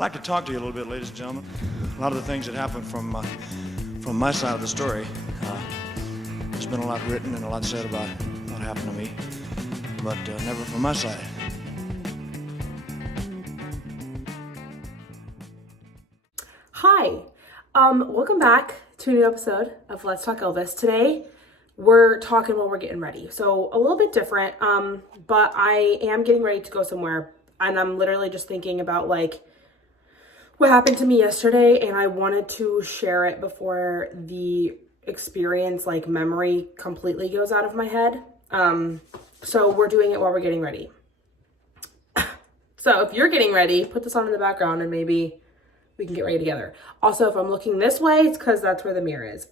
I'd like to talk to you a little bit, ladies and gentlemen. A lot of the things that happened from my side of the story. There's been a lot written and a lot said about what happened to me, but never from my side. Hi, welcome back to a new episode of Let's Talk Elvis. Today, we're talking while we're getting ready. So a little bit different, but I am getting ready to go somewhere, and I'm literally just thinking about like what happened to me yesterday, and I wanted to share it before the experience, like memory, completely goes out of my head. So we're doing it while we're getting ready. So if you're getting ready, put this on in the background and maybe we can get ready together. Also, if I'm looking this way, it's because that's where the mirror is.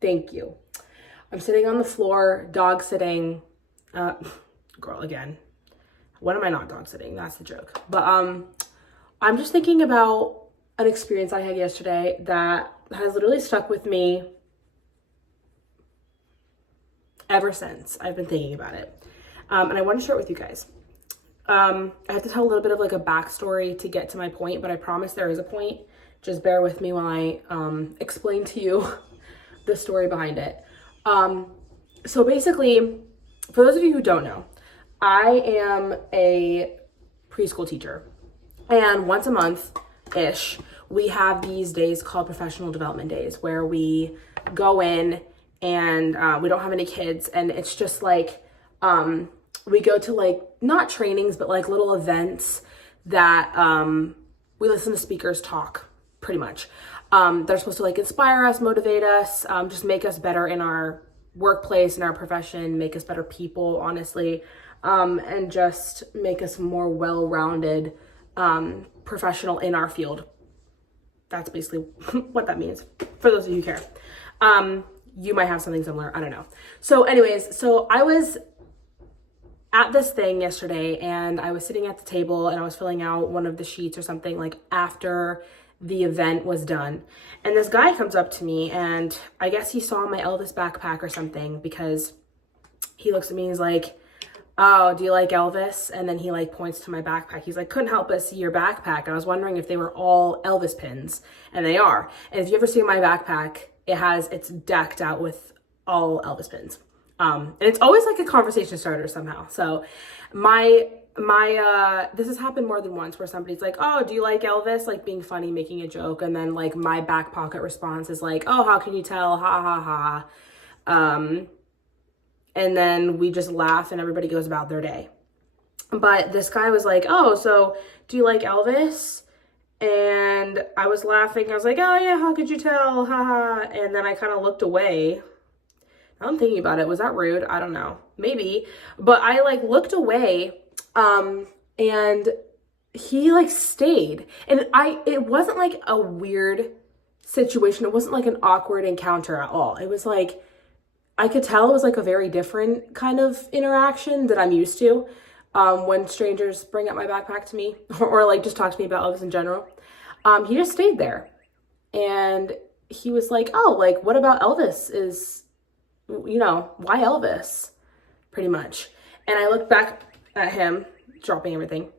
Thank you. I'm sitting on the floor, dog sitting. Girl, again. When am I not dog sitting? That's the joke. But I'm just thinking about an experience I had yesterday that has literally stuck with me ever since. I've been thinking about it. And I want to share it with you guys. I have to tell a little bit of like a backstory to get to my point, but I promise there is a point. Just bear with me while I explain to you the story behind it. So basically, for those of you who don't know, I am a preschool teacher. And once a month-ish, we have these days called professional development days where we go in and we don't have any kids. And it's just like, we go to like, not trainings, but like little events that we listen to speakers talk, pretty much. They're supposed to like inspire us, motivate us, just make us better in our workplace, in our profession, make us better people, honestly, and just make us more well-rounded professional in our field. That's basically what that means for those of you who care. You might have something similar, I don't know. So anyways, so I was at this thing yesterday and I was sitting at the table and I was filling out one of the sheets or something like after the event was done. And this guy comes up to me and I guess he saw my Elvis backpack or something because he looks at me and he's like, "Oh, do you like Elvis?" And then he like points to my backpack. He's like, "Couldn't help but see your backpack. I was wondering if they were all Elvis pins." And they are. And if you ever see my backpack, it's decked out with all Elvis pins. And it's always like a conversation starter somehow. So this has happened more than once where somebody's like, "Oh, do you like Elvis?" Like being funny, making a joke. And then like my back pocket response is like, "Oh, how can you tell? Ha ha ha." And then we just laugh and everybody goes about their day. But this guy was like, "Oh, so do you like Elvis?" And I was laughing. I was like, "Oh yeah, how could you tell? Ha ha." And then I kind of looked away. Now I'm thinking about it. Was that rude? I don't know. Maybe. But I like looked away and he like stayed. And it wasn't like a weird situation. It wasn't like an awkward encounter at all. It was like, I could tell it was like a very different kind of interaction that I'm used to when strangers bring up my backpack to me or like just talk to me about Elvis in general. He just stayed there and he was like, "Oh, like what about Elvis why Elvis?" Pretty much. And I looked back at him, dropping everything.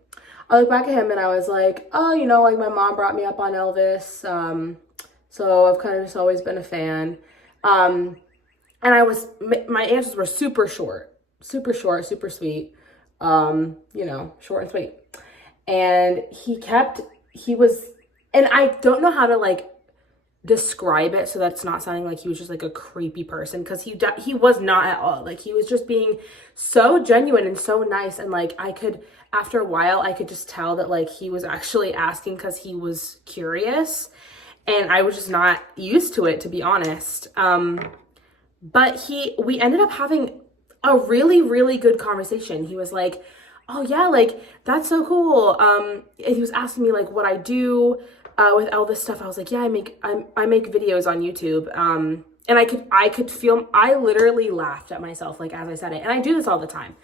I looked back at him and I was like, "Oh, like my mom brought me up on Elvis. So I've kind of just always been a fan." And my answers were super short, super sweet, short and sweet. And and I don't know how to like describe it so that's not sounding like he was just like a creepy person, because he was not at all. Like he was just being so genuine and so nice, and like after a while I could just tell that like he was actually asking because he was curious, and I was just not used to it, to be honest. But we ended up having a really, really good conversation. He was like, "Oh yeah, like that's so cool." And he was asking me like what I do with Elvis stuff. I was like, "Yeah, I make videos on YouTube." And I could feel, I literally laughed at myself like as I said it. And I do this all the time.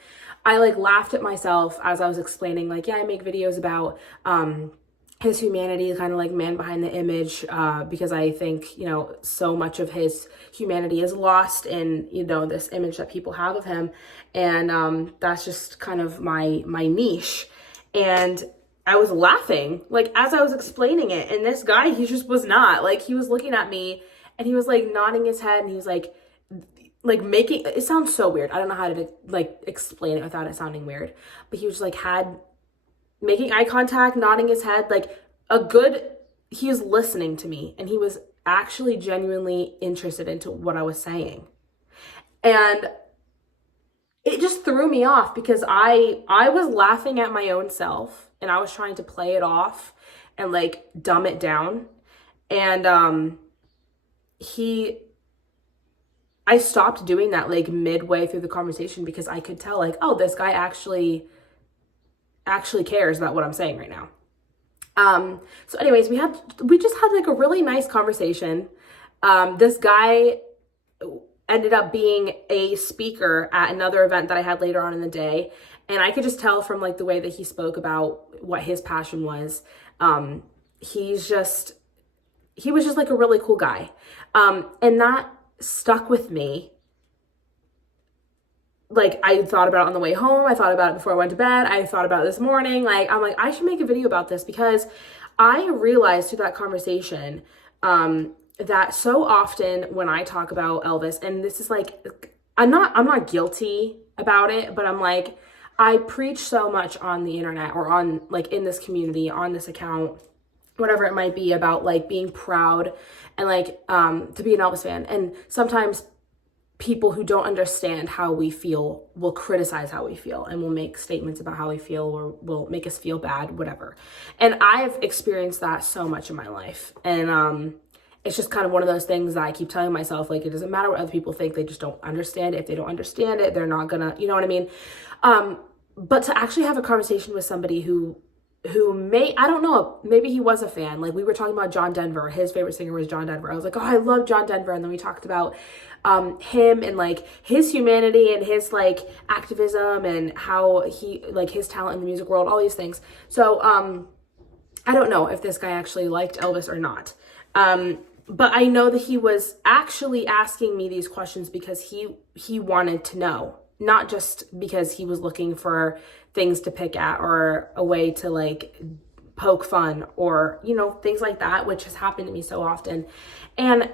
I like laughed at myself as I was explaining like, yeah, I make videos about his humanity, kind of like man behind the image, because I think, so much of his humanity is lost in, this image that people have of him. And that's just kind of my niche. And I was laughing, like, as I was explaining it. And this guy, he just was not. Like, he was looking at me and he was, like, nodding his head and he was, like making, it sounds so weird. I don't know how to, like, explain it without it sounding weird. But he was, like, making eye contact, nodding his head, like, he was listening to me. And he was actually genuinely interested into what I was saying. And it just threw me off because I was laughing at my own self and I was trying to play it off and like dumb it down. And I stopped doing that like midway through the conversation because I could tell like, oh, this guy actually cares about what I'm saying right now. So anyways, we just had like a really nice conversation. This guy ended up being a speaker at another event that I had later on in the day. And I could just tell from like the way that he spoke about what his passion was. He was just like a really cool guy. And that stuck with me. Like, I thought about it on the way home. I thought about it before I went to bed. I thought about it this morning. Like, I'm like, I should make a video about this because I realized through that conversation, that so often when I talk about Elvis, and this is like, I'm not guilty about it, but I'm like, I preach so much on the internet or on like in this community, on this account, whatever it might be, about like being proud and like, to be an Elvis fan. And sometimes people who don't understand how we feel will criticize how we feel and will make statements about how we feel or will make us feel bad, whatever. And I've experienced that so much in my life. And, it's just kind of one of those things that I keep telling myself, like, it doesn't matter what other people think. They just don't understand it. If they don't understand it, they're not gonna, you know what I mean? But to actually have a conversation with somebody who I don't know, maybe he was a fan. Like, we were talking about John Denver. His favorite singer was John Denver. I was like, oh, I love John Denver. And then we talked about him and like his humanity and his like activism and how he, like his talent in the music world, all these things. So I don't know if this guy actually liked Elvis or not. But I know that he was actually asking me these questions because he wanted to know, not just because he was looking for things to pick at or a way to like poke fun or, you know, things like that, which has happened to me so often. And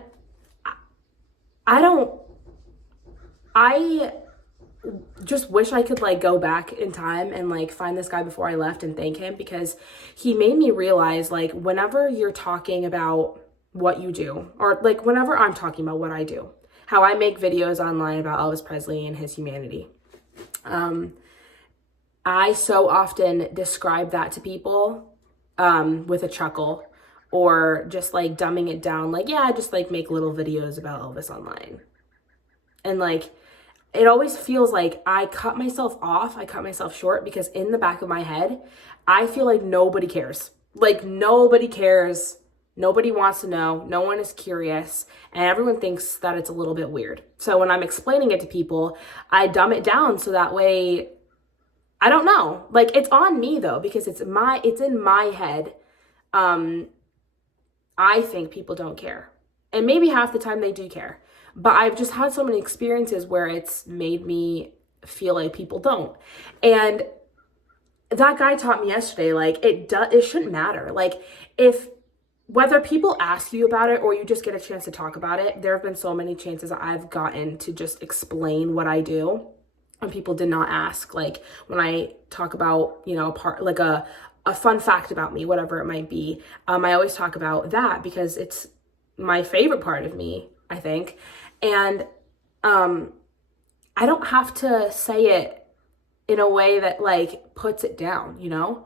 I just wish I could like go back in time and like find this guy before I left and thank him, because he made me realize, like, whenever you're talking about what you do, or like whenever I'm talking about what I do, how I make videos online about Elvis Presley and his humanity, I so often describe that to people with a chuckle or just like dumbing it down, like, yeah, I just like make little videos about Elvis online. And like, it always feels like I cut myself off, I cut myself short, because in the back of my head, I feel like nobody cares. Like, nobody cares. Nobody wants to know. No one is curious. And everyone thinks that it's a little bit weird. So when I'm explaining it to people, I dumb it down so that way, I don't know. Like, it's on me though, because it's in my head. I think people don't care. And maybe half the time they do care. But I've just had so many experiences where it's made me feel like people don't. And that guy taught me yesterday, like, it shouldn't matter. Like, whether people ask you about it or you just get a chance to talk about it, there have been so many chances that I've gotten to just explain what I do and people did not ask. Like, when I talk about, you know, like a fun fact about me, whatever it might be, I always talk about that because it's my favorite part of me, I think. And I don't have to say it in a way that like puts it down, you know?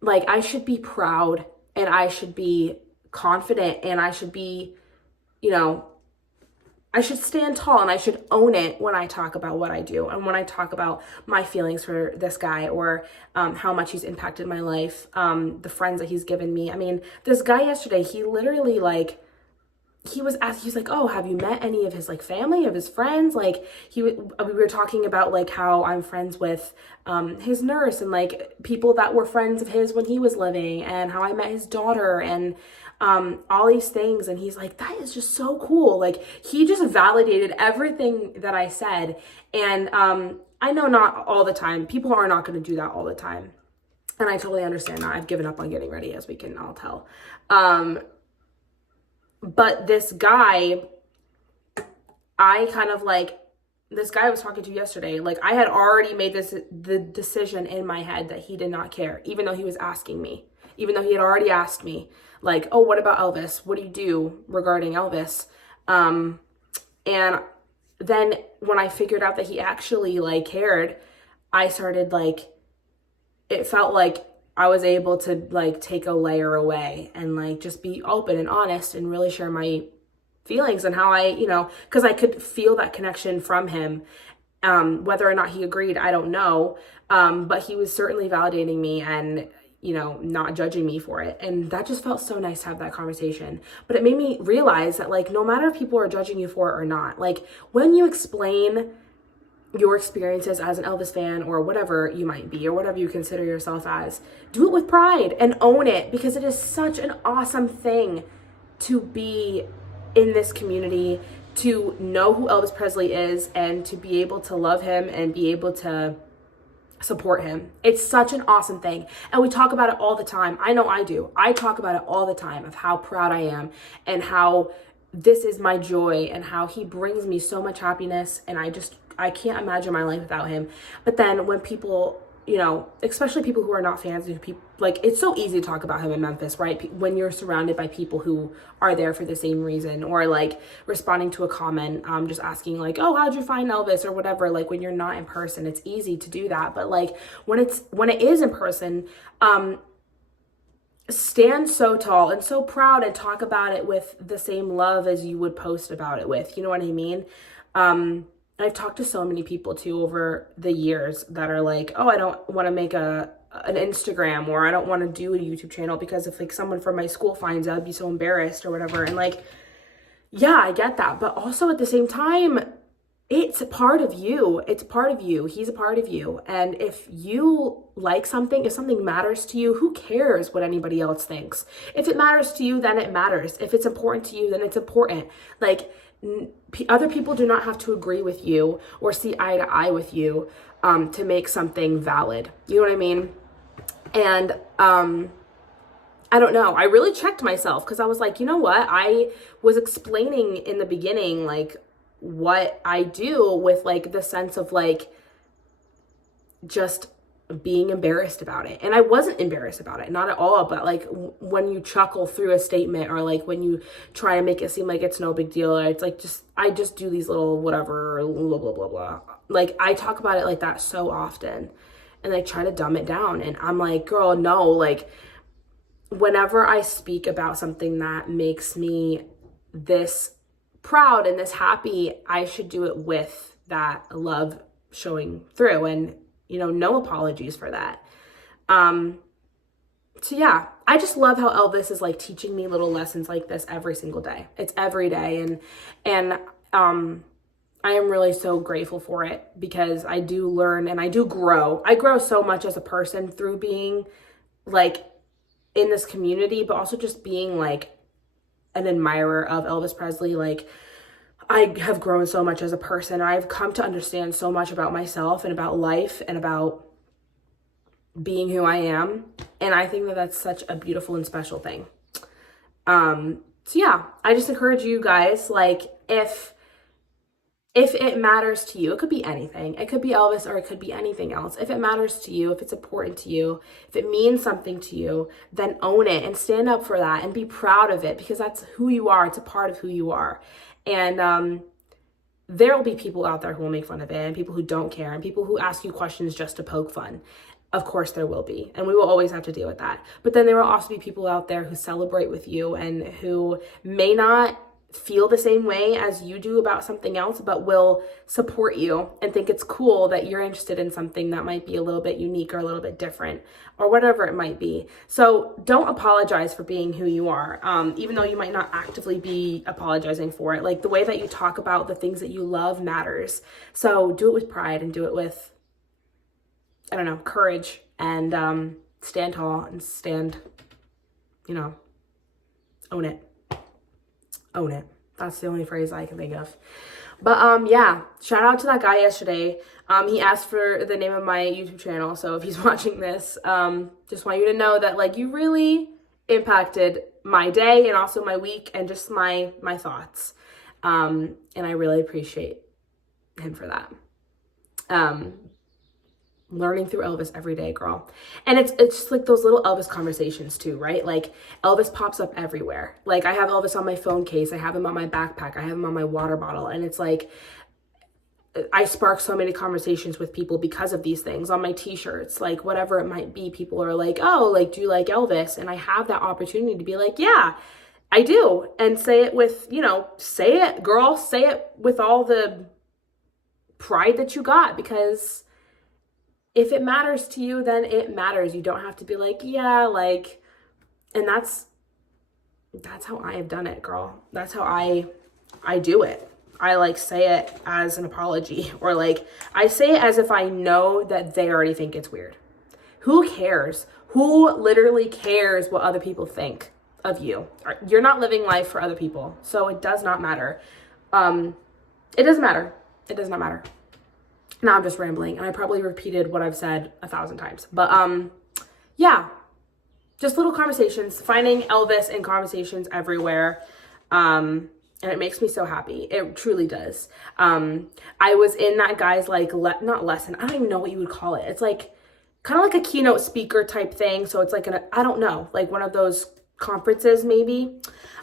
Like, I should be proud and I should be confident and I should be, you know, I should stand tall and I should own it when I talk about what I do and when I talk about my feelings for this guy or how much he's impacted my life, the friends that he's given me. I mean, this guy yesterday, he literally like, he was like, oh, have you met any of his like family, of his friends? Like, we were talking about like how I'm friends with his nurse and like people that were friends of his when he was living, and how I met his daughter and all these things. And he's like, that is just so cool. Like, he just validated everything that I said. And I know not all the time, people are not going to do that all the time. And I totally understand that. I've given up on getting ready, as we can all tell. But this guy, this guy I was talking to yesterday, like, I had already made the decision in my head that he did not care, even though he was asking me, even though he had already asked me, like, oh, what about Elvis? What do you do regarding Elvis? And then when I figured out that he actually, like, cared, I started, like, it felt like I was able to, like, take a layer away and, like, just be open and honest and really share my feelings and how I, because I could feel that connection from him. Whether or not he agreed, I don't know. But he was certainly validating me and, not judging me for it. And that just felt so nice to have that conversation. But it made me realize that, like, no matter if people are judging you for it or not, like, when you explain your experiences as an Elvis fan or whatever you might be or whatever you consider yourself as, do it with pride and own it, because it is such an awesome thing to be in this community, to know who Elvis Presley is and to be able to love him and be able to support him. It's such an awesome thing. And we talk about it all the time. I know I do. I talk about it all the time of how proud I am and how this is my joy and how he brings me so much happiness. And I can't imagine my life without him. But then when people, especially people who are not fans of people, like, it's so easy to talk about him in Memphis, right? When you're surrounded by people who are there for the same reason, or like responding to a comment, just asking like, oh, how'd you find Elvis or whatever. Like, when you're not in person, it's easy to do that. But like when it is in person, stand so tall and so proud and talk about it with the same love as you would post about it with, you know what I mean? I've talked to so many people too over the years that are like, oh, I don't want to make an Instagram, or I don't want to do a YouTube channel because if like someone from my school finds out, I'd be so embarrassed or whatever. And like, yeah, I get that. But also at the same time, it's a part of you. It's part of you. He's a part of you. And if you like something, if something matters to you, who cares what anybody else thinks? If it matters to you, then it matters. If it's important to you, then it's important. Like, other people do not have to agree with you or see eye to eye with you to make something valid. You know what I mean? And I don't know. I really checked myself because I was like, you know what? I was explaining in the beginning, like, what I do with like the sense of like just being embarrassed about it. And I wasn't embarrassed about it, not at all. But like when you chuckle through a statement, or like when you try to make it seem like it's no big deal, or it's like I just do these little whatever, blah, blah, blah, blah. Like, I talk about it like that so often and I try to dumb it down. And I'm like, girl, no, like, whenever I speak about something that makes me this proud and this happy, I should do it with that love showing through, and no apologies for that. So yeah, I just love how Elvis is like teaching me little lessons like this every single day. It's every day, and I am really so grateful for it, because I do learn and I do grow. I grow so much as a person through being like in this community, but also just being like an admirer of Elvis Presley. Like, I have grown so much as a person. I've come to understand so much about myself and about life and about being who I am. And I think that that's such a beautiful and special thing. So yeah, I just encourage you guys, like, if it matters to you, it could be anything. It could be Elvis or it could be anything else. If it matters to you, if it's important to you, if it means something to you, then own it and stand up for that and be proud of it, because that's who you are. It's a part of who you are. And there will be people out there who will make fun of it, and people who don't care, and people who ask you questions just to poke fun. Of course there will be, and we will always have to deal with that. But then there will also be people out there who celebrate with you and who may not feel the same way as you do about something else, but will support you and think it's cool that you're interested in something that might be a little bit unique or a little bit different, or whatever it might be. So don't apologize for being who you are, even though you might not actively be apologizing for it. Like, the way that you talk about the things that you love matters. So do it with pride and do it with, I don't know, courage, and stand tall and stand, own it. Own it. That's the only phrase I can think of. But yeah, shout out to that guy yesterday. He asked for the name of my YouTube channel, so if he's watching this, just want you to know that like you really impacted my day and also my week and just my thoughts. And I really appreciate him for that. Learning through Elvis every day, girl. And it's just like those little Elvis conversations too, right? Like Elvis pops up everywhere. Like I have Elvis on my phone case, I have him on my backpack, I have him on my water bottle, and it's like I spark so many conversations with people because of these things. On my t-shirts, like whatever it might be, people are like, oh, like, do you like Elvis? And I have that opportunity to be like, yeah, I do. And say it with, say it, girl, say it with all the pride that you got, because if it matters to you, then it matters. You don't have to be like, yeah, like, and that's how I have done it, girl. That's how I do it. I like say it as an apology, or like I say it as if I know that they already think it's weird. Who cares? Who literally cares what other people think of you? You're not living life for other people, so it does not matter. It doesn't matter. It does not matter. Now I'm just rambling, and I probably repeated what I've said 1,000 times. But yeah, just little conversations, finding Elvis in conversations everywhere. And it makes me so happy. It truly does. I was in that guy's like, not lesson. I don't even know what you would call it. It's like kind of like a keynote speaker type thing. So it's like, I don't know, like one of those conferences maybe.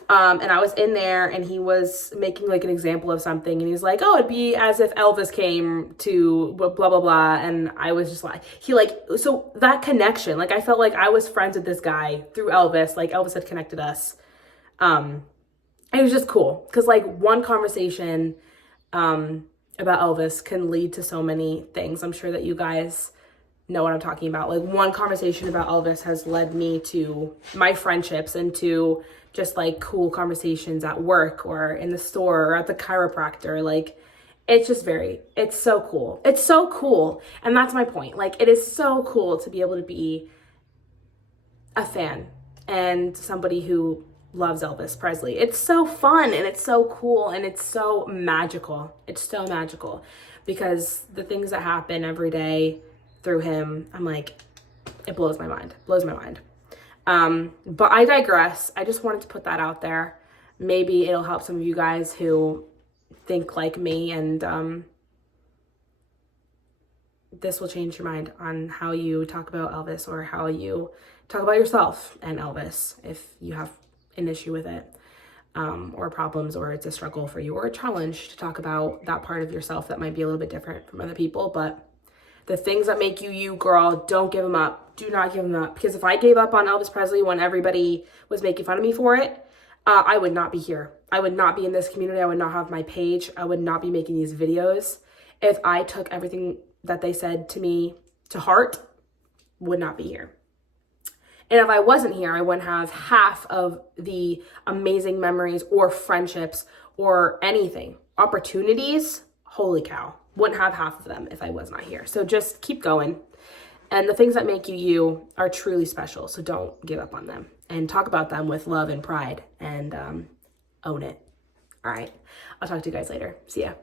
And I was in there and he was making like an example of something, and he's like, oh, it'd be as if Elvis came to blah, blah, blah. And I was just like, so that connection, like I felt like I was friends with this guy through Elvis, like Elvis had connected us. It was just cool because like one conversation about Elvis can lead to so many things. I'm sure that you guys know what I'm talking about. Like one conversation about Elvis has led me to my friendships and to just like cool conversations at work or in the store or at the chiropractor. Like it's so cool. It's so cool. And that's my point. Like it is so cool to be able to be a fan and somebody who loves Elvis Presley. It's so fun and it's so cool and it's so magical. It's so magical because the things that happen every day through him, I'm like, it blows my mind. But I digress. I just wanted to put that out there. Maybe it'll help some of you guys who think like me, and this will change your mind on how you talk about Elvis or how you talk about yourself and Elvis if you have an issue with it, or problems, or it's a struggle for you or a challenge to talk about that part of yourself that might be a little bit different from other people. But the things that make you you, girl, don't give them up. Do not give them up. Because if I gave up on Elvis Presley when everybody was making fun of me for it, I would not be here. I would not be in this community. I would not have my page. I would not be making these videos. If I took everything that they said to me to heart, would not be here. And if I wasn't here, I wouldn't have half of the amazing memories or friendships or anything. Opportunities, holy cow. Wouldn't have half of them if I was not here. So just keep going. And the things that make you you are truly special. So don't give up on them. And talk about them with love and pride. And own it. All right. I'll talk to you guys later. See ya.